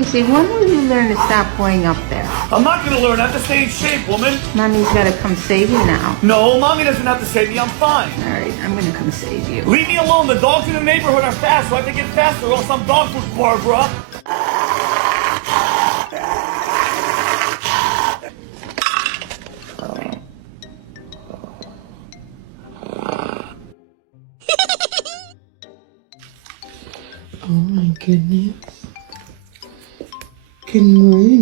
Casey, when will you learn to stop playing up there? I'm not gonna learn. I have to stay in shape, woman. Mommy's gotta come save you now. No, mommy doesn't have to save me. I'm fine. All right, I'm gonna come save you. Leave me alone. The dogs in the neighborhood are fast, so I have to get faster or else I'm dog food, Barbara. Oh my goodness. Good morning.